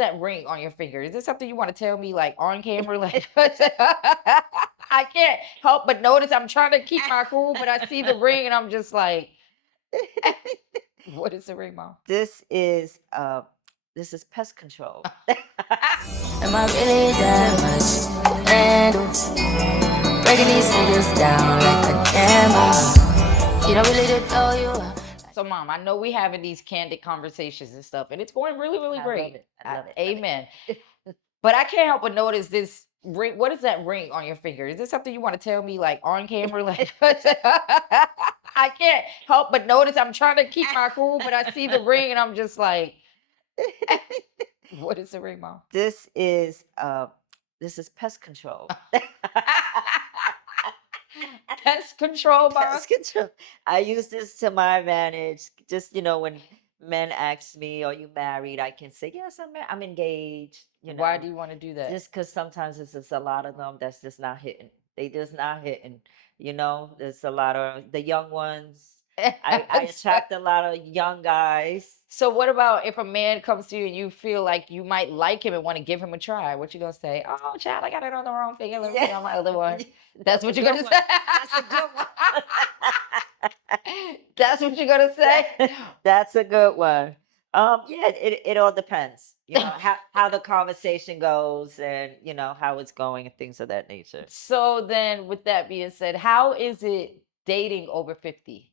that ring on your finger? Is this something you want to tell me like on camera? Like I can't help but notice I'm trying to keep my cool, but I see the ring and I'm just like, what is the ring, mom? This is pest control. Am I really that much? And breaking these niggas down like a camel. You don't really did know you are. So, mom, I know we having these candid conversations and stuff, and it's going really, really I great. love it. I love it. Amen. But I can't help but notice this ring. What is that ring on your finger? Is this something you want to tell me like on camera? Like I can't help but notice I'm trying to keep my cool, but I see the ring and I'm just like, what is the ring, mom? This is pest control. Pest control, mom. Pest control. I use this to my advantage. Just when men ask me, "Are you married?" I can say, "Yes, I'm engaged." Why do you want to do that? Just because sometimes there's just a lot of them that's just not hitting. They just not hitting. There's a lot of the young ones. I attract a lot of young guys. So what about if a man comes to you and you feel like you might like him and want to give him a try? What you gonna say? Oh, child, I got it on the wrong finger. Let me see on my other one. That's what you're gonna say. That's a good one. That's what you're gonna say. That's a good one. Yeah, it all depends. How the conversation goes and how it's going and things of that nature. So then, with that being said, how is it dating over 50?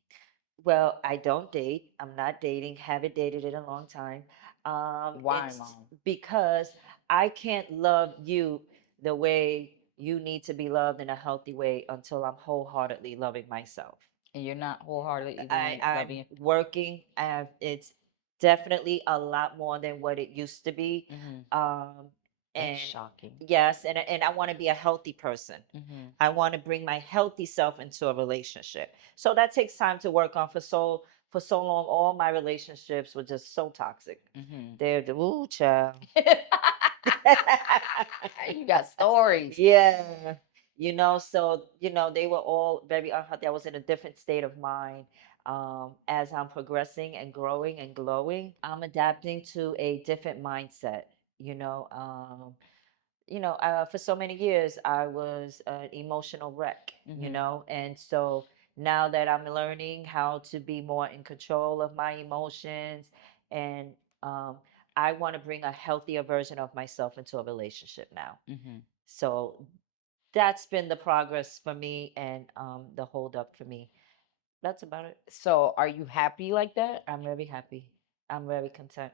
Well, I don't date. I'm not dating. Haven't dated in a long time. Why, It's mom? because I can't love you the way you need to be loved in a healthy way until I'm wholeheartedly loving myself. And you're not wholeheartedly I'm loving it. working. It's definitely a lot more than what it used to be. Um, That's and shocking. yes, and I want to be a healthy person. I want to bring my healthy self into a relationship. So that takes time to work on. For so long, all my relationships were just so toxic. They're the ooh child. You got stories. Yeah. So they were all very unhealthy. I was in a different state of mind. As I'm progressing and growing and glowing, I'm adapting to a different mindset. You know, um, for so many years I was an emotional wreck. And so now that I'm learning how to be more in control of my emotions, and um, I want to bring a healthier version of myself into a relationship now. So that's been the progress for me and the hold up for me. That's about it. So, are you happy like that? I'm very happy. I'm very content.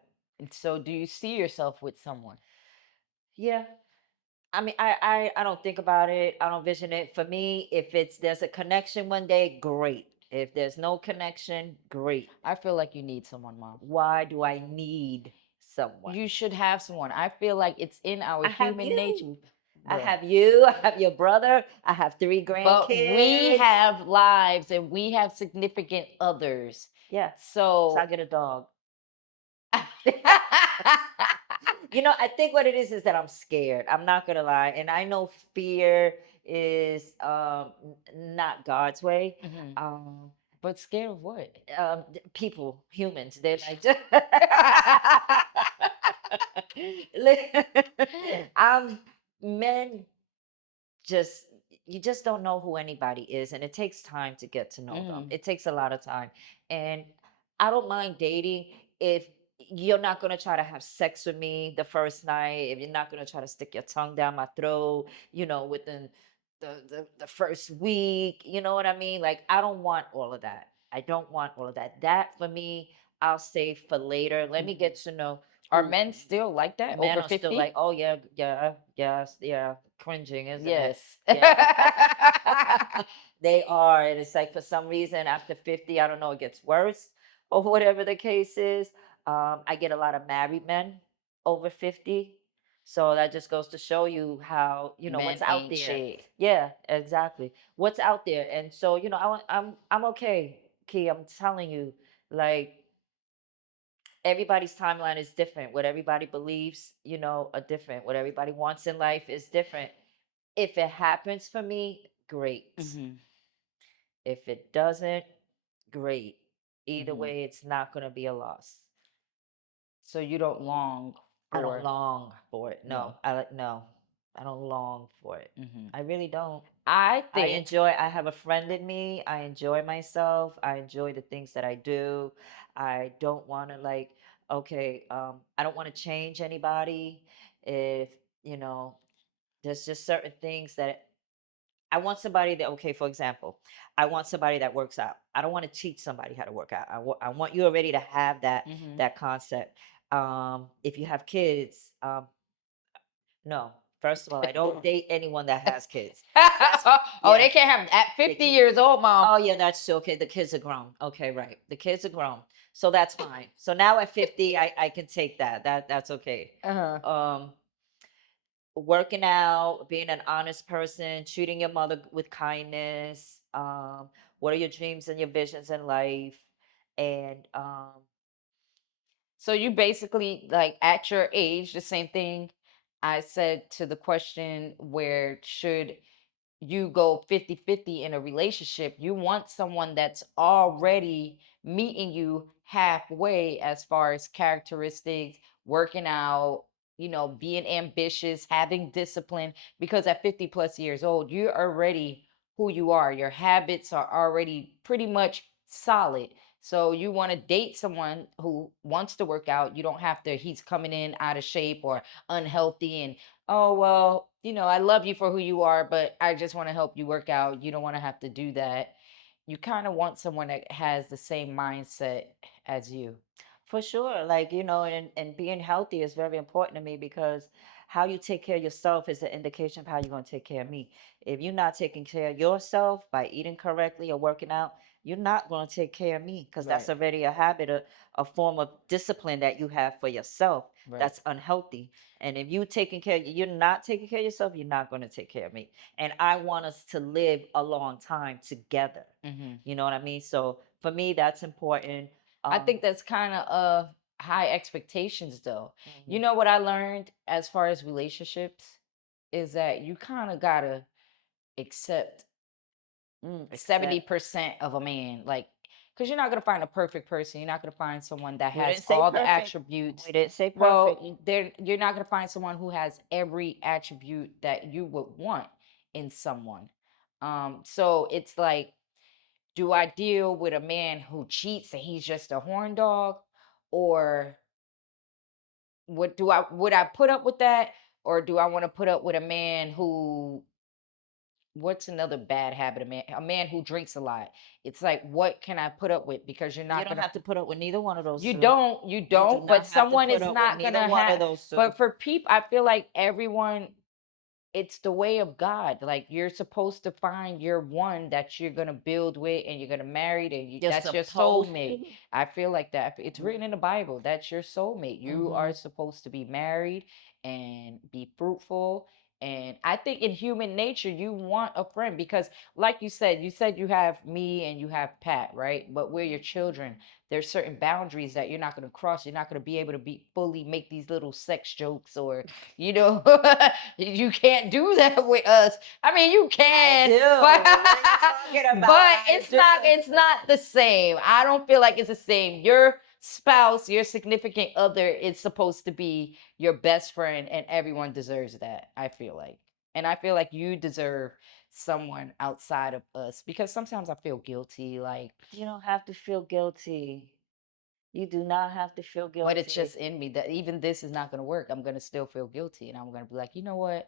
So, do you see yourself with someone? Yeah. I mean, I don't think about it. I don't vision it. For me, if there's a connection one day, great. If there's no connection, great. I feel like you need someone, mom. Why do I need someone? You should have someone. I feel like it's in our I have human you. nature. I Bruh. have you. I have your brother. I have 3 But we grandkids. have lives and we have significant others. Yeah. So I So, get a dog. I think what it is that I'm scared. I'm not gonna lie, and I know fear is not God's way. Mhm. Um, But scared of what? People, humans, they're like, men just you just don't know who anybody is, and it takes time to get to know them. It takes a lot of time, and I don't mind dating if you're not going to try to have sex with me the first night, if you're not going to try to stick your tongue down my throat within the first week. You know what I mean? Like, I don't want all of that. I don't want all of that. That for me, I'll save for later. Let me get to know Are who men still like that men over are still 50? like, oh yeah, yeah, yes, yeah, cringing, isn't it? Yes. Yeah. They are. And it's like for some reason after 50, I don't know, it gets worse or whatever the case is. I get a lot of married men over 50. So that just goes to show you how, Men what's out ain't there. shit. Yeah, exactly. What's out there. And so, I'm okay, Key. I'm telling you, like, everybody's timeline is different. What everybody believes, are different. What everybody wants in life is different. If it happens for me, great. If it doesn't, great. Either way, it's not going to be a loss. So you don't long I don't or long for it. no? No, no. I don't long for it. Hmm. I really don't. I I think enjoy, I have a friend in me. I enjoy myself. I enjoy the things that I do. I don't want to like, okay, I don't want to change anybody. If, you know, there's just certain things that I want somebody that, okay, for example, I want somebody that works out. I don't want to teach somebody how to work out. I want you already to have hmm that concept. If you have kids, no. First of all, I don't date anyone that has kids. That's oh, yeah. they can't have at They 50 can't. years old, mom. Oh yeah, that's okay. The kids are grown. Okay, right. The kids are grown. So that's fine. So now at 50, I can take that. That's okay. Uh-huh. Um, Working out, being an honest person, treating your mother with kindness. What are your dreams and your visions in life? And So you basically like at your age, the same thing I said to the question where should you go 50-50 in a relationship, you want someone that's already meeting you halfway as far as characteristics, working out, being ambitious, having discipline. Because at 50 plus years old, you're already who you are. Your habits are already pretty much solid. So you want to date someone who wants to work out. You don't have to, he's coming in out of shape or unhealthy and oh well, I love you for who you are, but I just want to help you work out. You don't want to have to do that. You kind of want someone that has the same mindset as you. For sure, like and being healthy is very important to me because how you take care of yourself is an indication of how you're going to take care of me. If you're not taking care of yourself by eating correctly or working out, you're not going to take care of me because that's Right. already a habit, a form of discipline that you have for yourself Right. that's unhealthy. And if you're not taking care of yourself, you're not going to take care of me. And I want us to live a long time together. Hmm. You know what I mean? So for me, that's important. I think that's kind of high expectations, though. You Mhm. know what I learned as far as relationships is that you kind of gotta accept Except 70% of a man, like, because you're not going to find a perfect person. You're not going to find someone that we has didn't say all the perfect. attributes. We didn't say perfect. Well, you're not going to find someone who has every attribute that you would want in someone. So it's like, do I deal with a man who cheats and he's just a horn dog, or would I put up with that, or do I want to put up with a man who, what's another bad habit of man? A man who drinks a lot. It's like, what can I put up with? Because you're You not don't gonna. have to put up with neither one of those You two. don't. You You do don't. But not have to someone put is up with not neither gonna one have. of those two. But for people, I feel like everyone, it's the way of God. Like you're supposed to find your one that you're gonna build with, and you're gonna marry, and You're that's your supposed soulmate. to. I feel like that. It's written in the Bible. That's your soulmate. You Mm-hmm. are supposed to be married and be fruitful. And I think in human nature, you want a friend because, like you said you have me and you have Pat, right? But we're your children. There's certain boundaries that you're not going to cross. You're not going to be able to be fully make these little sex jokes or you know you can't do that with us. I mean you I can, do. but What are you talking about? but I it's do. not the same. I don't feel like it's the same. Your spouse, your significant other is supposed to be your best friend, and everyone deserves that, I feel like. And I feel like you deserve someone outside of us because sometimes I feel guilty, like, You don't have to feel guilty. You do not have to feel but it's guilty. just in me that even this is not going to work. I'm going to still feel guilty, and I'm going to be like, you know what?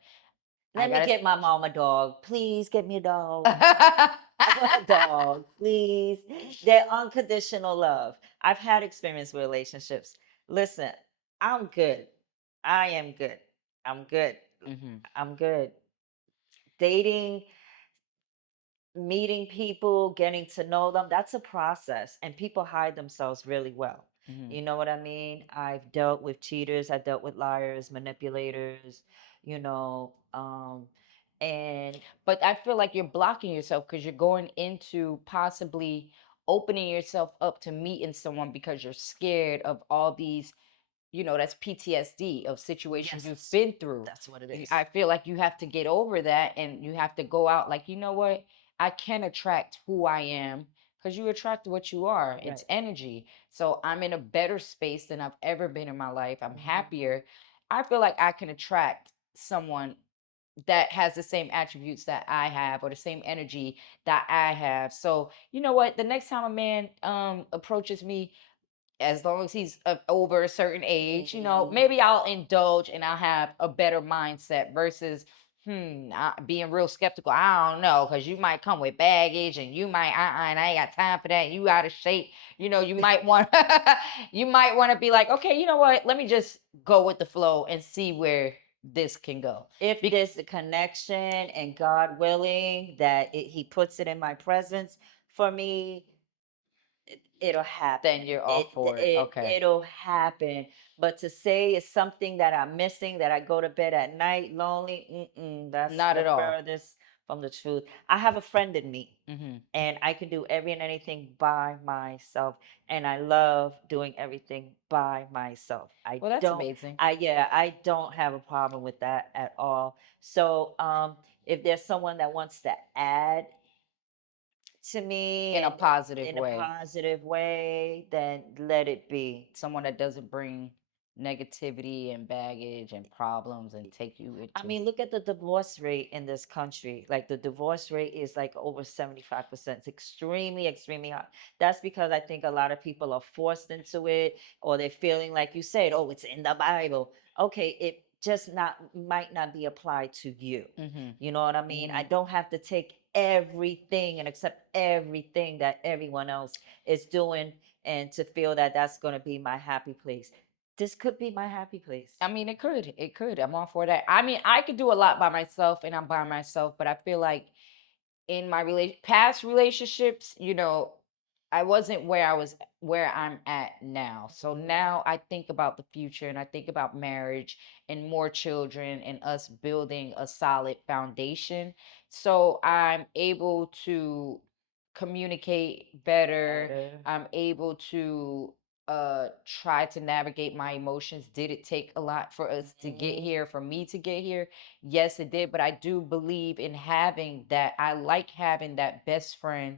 I Let me gotta. get my mom a dog. Please get me a dog. I want a dog, please. They're unconditional love. I've had experience with relationships. Listen, I'm good. I am good. I'm good. Hmm. I'm good. Dating, meeting people, getting to know them, that's a process. And people hide themselves really well. Hmm. You know what I mean? I've dealt with cheaters, I've dealt with liars, manipulators, you know, and But I feel like you're blocking yourself because you're going into possibly opening yourself up to meeting someone because you're scared of all these, that's PTSD of situations you've yes, been through. that's what it is. I feel like you have to get over that and you have to go out like, you know what? I can attract who I am because you attract what you are. It's Right. energy. So I'm in a better space than I've ever been in my life. I'm Hmm. happier. I feel like I can attract someone that has the same attributes that I have or the same energy that I have. So, you know what? The next time a man approaches me, as long as he's over a certain age, maybe I'll indulge and I'll have a better mindset versus being real skeptical. I don't know, because you might come with baggage and you might and I ain't got time for that. You out of shape. You might want you might want to be like, okay, you know what? Let me just go with the flow and see where this can go. If there's a connection and God willing that he puts it in my presence for me, it'll happen. Then you're all for it. Okay. It'll happen. But to say it's something that I'm missing, that I go to bed at night lonely, that's Not the at all. furthest from the truth. I have a friend in me. Mm-hmm. And I can do every and anything by myself, and I love doing everything by myself. Well, that's amazing. I don't have a problem with that at all. So, if there's someone that wants to add to me In a positive in way. a positive way, then let it be. Someone that doesn't bring negativity and baggage and problems and take you into. I mean, look at the divorce rate in this country. Like the divorce rate is like over 75%. It's extremely, extremely high. That's because I think a lot of people are forced into it, or they're feeling like you said, oh, it's in the Bible. Okay, it just might not be applied to you. Mm-hmm. You know what I mean? I don't have to take everything and accept everything that everyone else is doing and to feel that that's going to be my happy place. This could be my happy place. I mean, it could. It could. I'm all for that. I mean, I could do a lot by myself and I'm by myself, but I feel like in my past relationships, I wasn't where I'm at now. So now I think about the future and I think about marriage and more children and us building a solid foundation. So I'm able to communicate better. I'm able to try to navigate my emotions. Did it take a lot for us to get here, for me to get here? Yes, it did, but I do believe in having that. I like having that best friend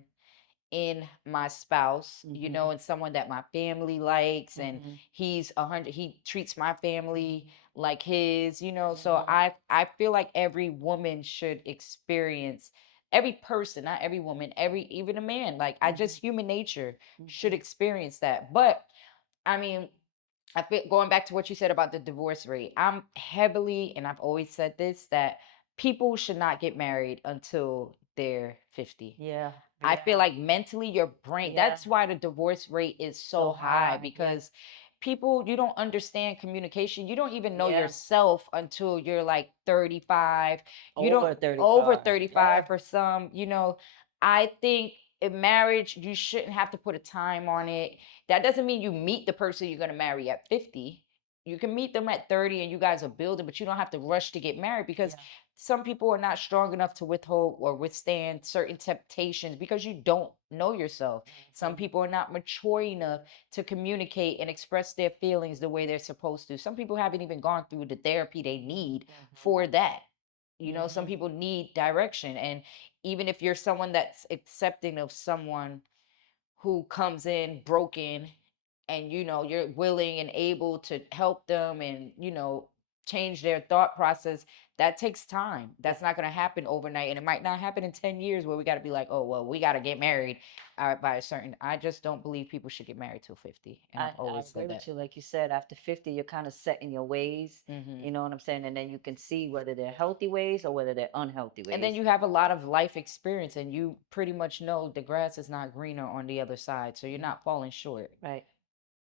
in my spouse, and someone that my family likes, and he treats my family like his, so I feel like every woman should experience, every person, not every woman, even a man, like I just human nature should experience that. But I mean, I feel, going back to what you said about the divorce rate, I'm heavily, and I've always said this, that people should not get married until they're 50. Yeah. I feel like mentally your brain, that's why the divorce rate is so high, because people, you don't understand communication. You don't even know yourself until you're like 35. You Over don't 35. over 35 for some, I think in marriage you shouldn't have to put a time on it. That doesn't mean you meet the person you're going to marry at 50. You can meet them at 30 and you guys are building, but you don't have to rush to get married, because some people are not strong enough to withhold or withstand certain temptations because you don't know yourself. Some people are not mature enough to communicate and express their feelings the way they're supposed to. Some people haven't even gone through the therapy they need for that. Some people need direction. And even if you're someone that's accepting of someone who comes in broken, and you're willing and able to help them and change their thought process, that takes time. That's not going to happen overnight, and it might not happen in 10 years where we got to be like, oh well, we got to get married by a certain. I just don't believe people should get married till 50, and I've always I said agree that. with you. Like you said, after 50, you're kind of set in your ways. You know what I'm saying? And then you can see whether they're healthy ways or whether they're unhealthy ways. And then you have a lot of life experience, and you pretty much know the grass is not greener on the other side, so you're not falling short. Right.